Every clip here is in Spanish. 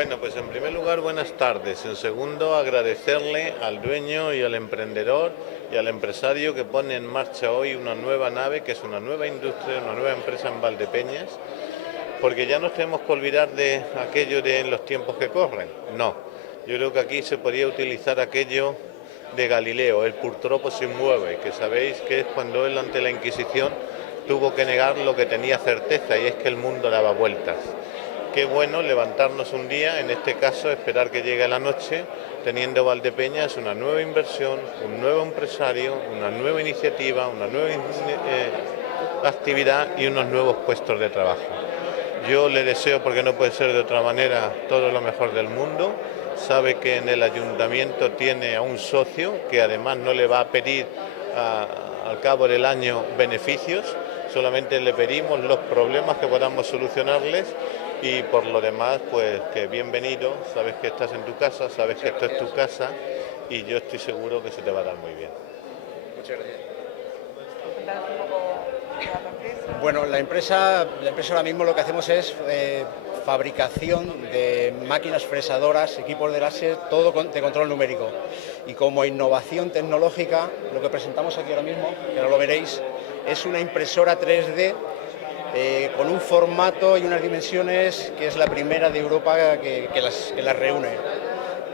Bueno, pues en primer lugar, buenas tardes. En segundo, agradecerle al dueño y al emprendedor y al empresario que pone en marcha hoy una nueva nave, que es una nueva industria, una nueva empresa en Valdepeñas, porque ya nos tenemos que olvidar de aquello de los tiempos que corren. No, yo creo que aquí se podría utilizar aquello de Galileo, el purtropo se mueve, que sabéis que es cuando él ante la Inquisición tuvo que negar lo que tenía certeza, y es que el mundo daba vueltas. Qué bueno levantarnos un día, en este caso esperar que llegue la noche, teniendo Valdepeñas una nueva inversión, un nuevo empresario, una nueva iniciativa, una nueva actividad y unos nuevos puestos de trabajo. Yo le deseo, porque no puede ser de otra manera, todo lo mejor del mundo. Sabe que en el ayuntamiento tiene a un socio que además no le va a pedir al cabo del año beneficios, solamente le pedimos los problemas que podamos solucionarles. Y por lo demás, pues que bienvenido, sabes que estás en tu casa, sabes que esto es tu casa y yo estoy seguro que se te va a dar muy bien. Muchas gracias. Bueno, la empresa ahora mismo lo que hacemos es fabricación de máquinas fresadoras, equipos de láser, todo de control numérico. Y como innovación tecnológica, lo que presentamos aquí ahora mismo, que ahora lo veréis, es una impresora 3D con un formato y unas dimensiones que es la primera de Europa que las reúne.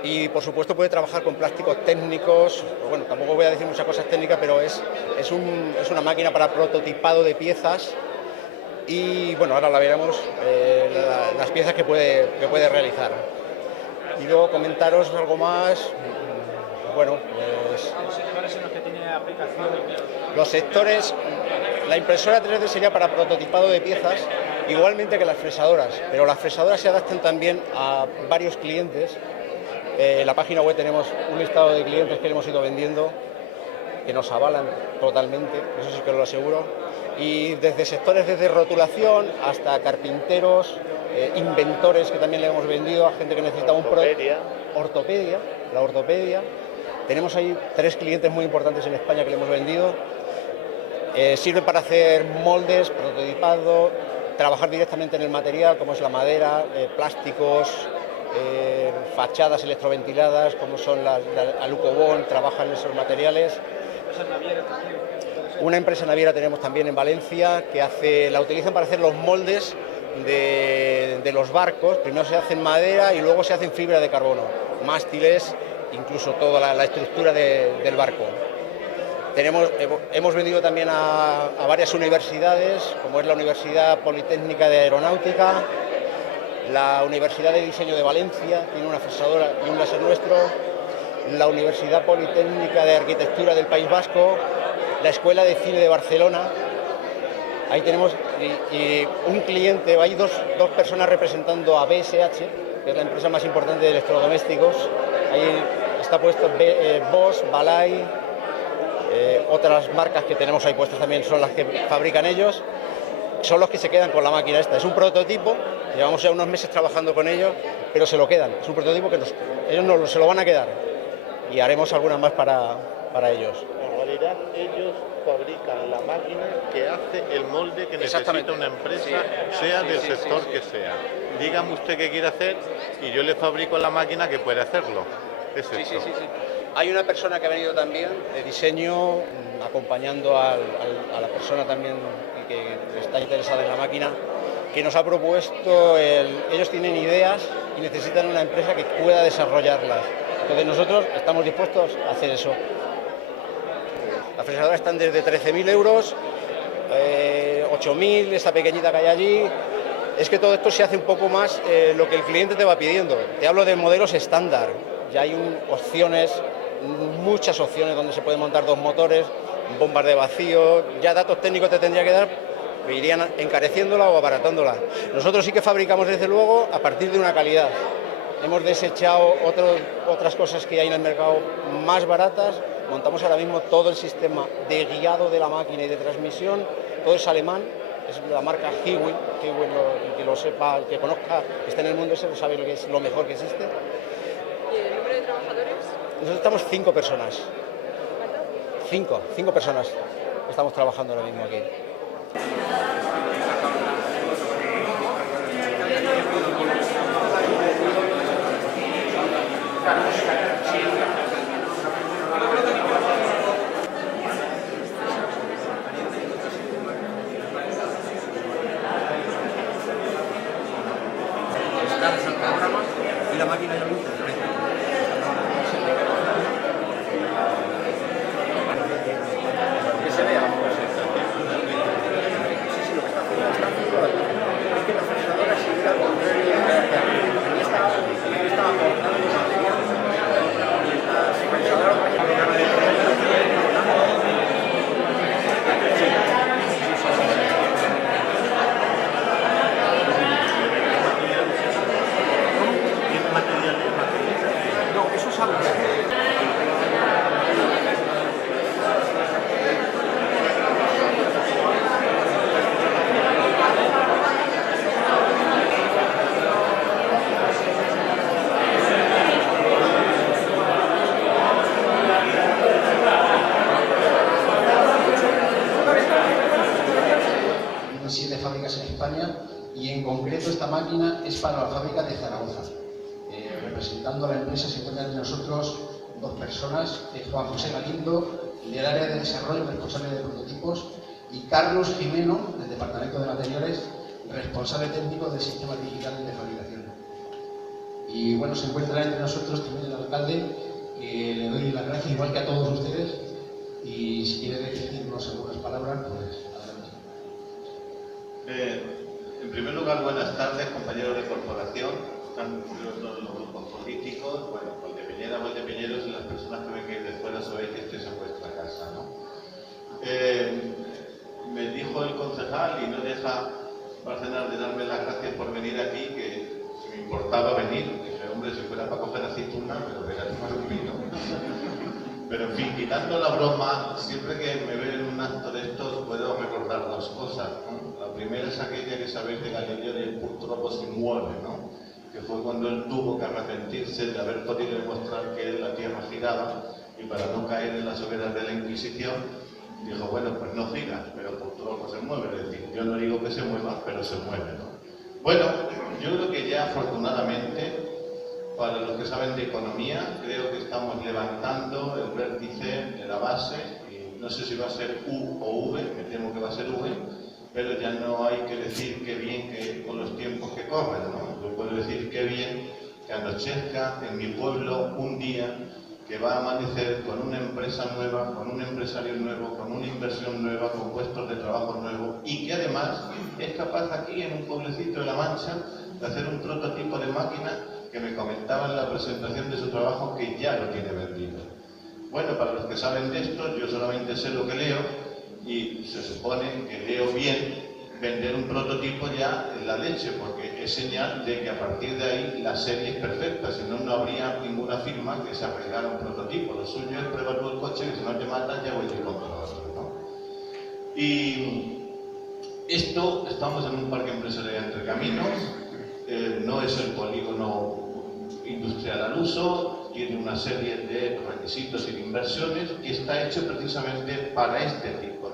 Y por supuesto puede trabajar con plásticos técnicos, bueno, tampoco voy a decir muchas cosas técnicas, pero es una máquina para prototipado de piezas y bueno, ahora la veremos, las piezas que puede realizar. Y luego comentaros algo más, bueno, pues... Los sectores en los que tiene aplicación. Los sectores, la impresora 3D sería para prototipado de piezas, igualmente que las fresadoras, pero las fresadoras se adaptan también a varios clientes. En la página web tenemos un listado de clientes que le hemos ido vendiendo, que nos avalan totalmente, eso sí que lo aseguro. Y desde sectores desde rotulación hasta carpinteros, inventores que también le hemos vendido a gente que necesita un ortopedia, la ortopedia. Tenemos ahí 3 clientes muy importantes en España que le hemos vendido. Sirve para hacer moldes, prototipado, trabajar directamente en el material, como es la madera, plásticos, fachadas electroventiladas, como son las Alucobond, trabajan en esos materiales. Una empresa naviera tenemos también en Valencia que la utilizan para hacer los moldes de los barcos. Primero se hacen madera y luego se hacen fibra de carbono, mástiles, incluso toda la estructura del barco. Hemos vendido también a varias universidades, como es la Universidad Politécnica de Aeronáutica, la Universidad de Diseño de Valencia, tiene una fresadora y un láser nuestro, la Universidad Politécnica de Arquitectura del País Vasco, la Escuela de Cine de Barcelona. Ahí tenemos y un cliente, hay dos personas representando a BSH, que es la empresa más importante de electrodomésticos. Ahí está puesto Bosch, Balay, otras marcas que tenemos ahí puestas también son las que fabrican ellos, son los que se quedan con la máquina esta. Es un prototipo, llevamos ya unos meses trabajando con ellos, pero se lo quedan. Es un prototipo que ellos se lo van a quedar y haremos algunas más para ellos. En realidad ellos fabrican la máquina que hace el molde que necesita una empresa, sea del sector que sea. Dígame usted qué quiere hacer y yo le fabrico la máquina que puede hacerlo. Es esto. Sí. Hay una persona que ha venido también de diseño, acompañando a la persona también que está interesada en la máquina, que nos ha propuesto, ellos tienen ideas y necesitan una empresa que pueda desarrollarlas. Entonces nosotros estamos dispuestos a hacer eso. Las fresadoras están desde 13.000 euros, 8.000, esta pequeñita que hay allí. Es que todo esto se hace un poco más lo que el cliente te va pidiendo. Te hablo de modelos estándar. Ya hay muchas opciones donde se pueden montar 2 motores, bombas de vacío. Ya datos técnicos te tendría que dar, que irían encareciéndola o abaratándola. Nosotros sí que fabricamos desde luego a partir de una calidad. Hemos desechado otras cosas que hay en el mercado más baratas. Montamos ahora mismo todo el sistema de guiado de la máquina y de transmisión. Todo es alemán, es la marca Hiwi, que lo sepa, que conozca, que esté en el mundo ese, sabe lo que es lo mejor que existe. ¿Y el número de trabajadores? Nosotros estamos 5 personas. ¿Cuánto? 5 personas estamos trabajando ahora mismo aquí. y en concreto esta máquina es para la fábrica de Zaragoza. Representando a la empresa se encuentran entre nosotros dos personas, Juan José Galindo, del área de desarrollo, responsable de prototipos, y Carlos Jimeno, del Departamento de Materiales, responsable técnico del sistema digital de fabricación. Y bueno, se encuentra entre nosotros también el alcalde, que le doy las gracias igual que a todos ustedes, y si quiere decirnos algunas palabras, pues adelante. En primer lugar, buenas tardes, compañeros de corporación, tanto los grupos políticos, bueno, Valdepeñeros y las personas que vengáis de fuera sabéis que estéis en vuestra casa, ¿no? Me dijo el concejal, y no deja Bárcenas de darme las gracias por venir aquí, que si me importaba venir. Dije, hombre, si fuera para coger aceituna, pero verás más un vino. Pero en fin, quitando la broma, siempre que me veo en un acto de estos puedo recordar dos cosas, ¿no? La primera es aquella que sabéis de Galileo del pur troppo si muove, ¿no? Que fue cuando él tuvo que arrepentirse de haber podido demostrar que la Tierra giraba, y para no caer en las hogueras de la Inquisición dijo, bueno, pues no gira, pero por troppo se mueve. Es decir, yo no digo que se mueva, pero se mueve, ¿no? Bueno, yo creo que ya afortunadamente, para los que saben de economía, creo que estamos levantando el vértice de la base, y no sé si va a ser U o V, me temo que va a ser V, pero ya no hay que decir qué bien que con los tiempos que corren, ¿no? Yo puedo decir qué bien que anochezca en mi pueblo un día que va a amanecer con una empresa nueva, con un empresario nuevo, con una inversión nueva, con puestos de trabajo nuevos, y que además es capaz aquí en un pueblecito de La Mancha de hacer un prototipo de máquina que me comentaba en la presentación de su trabajo que ya lo tiene vendido. Bueno, para los que saben de esto, yo solamente sé lo que leo, y se supone que leo bien vender un prototipo ya en la leche, porque es señal de que a partir de ahí la serie es perfecta, si no, no habría ninguna firma que se arreglara un prototipo. Lo suyo es probar el coche, que si no te matan ya voy a comprar otro, ¿no? Y esto, estamos en un parque empresarial entre caminos, no es el polígono industrial al uso, tiene una serie de requisitos y de inversiones, y está hecho precisamente para este tipo